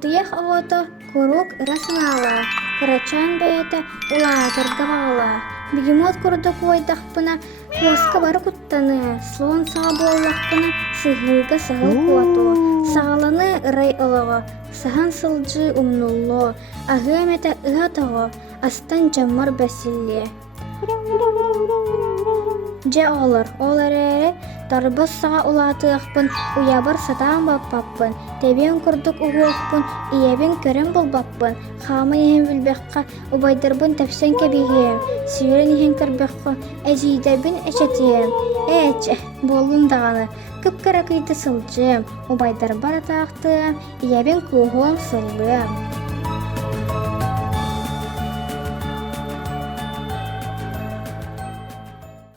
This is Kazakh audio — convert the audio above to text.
Сылтыях оғото курук расынала, кырачан бәйті улаатыргавала. Бегемот курдук ойдақпына хуаска бары куттаны, слон саға боллақпына сыхыга сағыл куату. Сағаланы ырай олығы, сахан сылжы умнулло, ағыметі ығатығы, астан жаммар бәсілі. Же олар, олар тарбыз саға улатығықпын, уябар сатаан баппаппын, тебен курдук уғуықпын, иебен көрін болбаппын, хама ехен білбекқа убайдарбын тәпсен кебегем, сүйрен ехен кірбекқа әжейдербін әшетем, болын дағаны, күп-кәрі күйді сылжым, убайдар бар атақтым, иебен куғуам сылым.